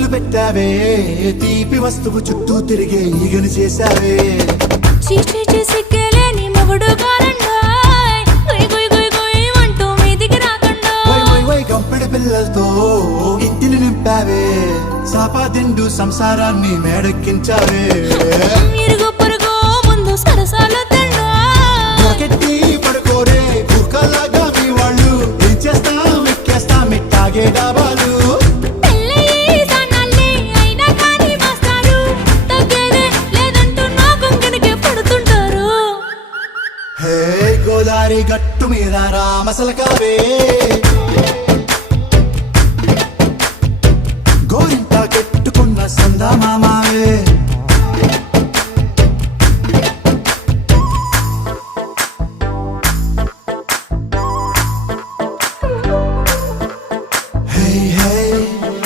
ముద్దులు పెట్టావే తీపి వస్తువు చుట్టూ తిరిగే ఈగలు చేశావే చీచి సిగ్గలేని మొగుడు గారండోయ్ గుయ్ గుయ్ గుయ్ గుయ్ అంటూ మీదికి రాకండోయ్ వై వై వై గంపెడి పిల్లలతో ఇంటిని నింపావే సాపాదిండు సంసారాన్ని మేడెక్కించావే ఇరుగు పొరుగు ముందు సరసాలు కెట్టి పడుకోరే కుక్కలాగా మీ వాళ్ళు ఏం చేస్తాం ఎక్కేస్తాం ఇట్టాగే డాబాలు హే గోదారి గట్టు మీద రామసలకావే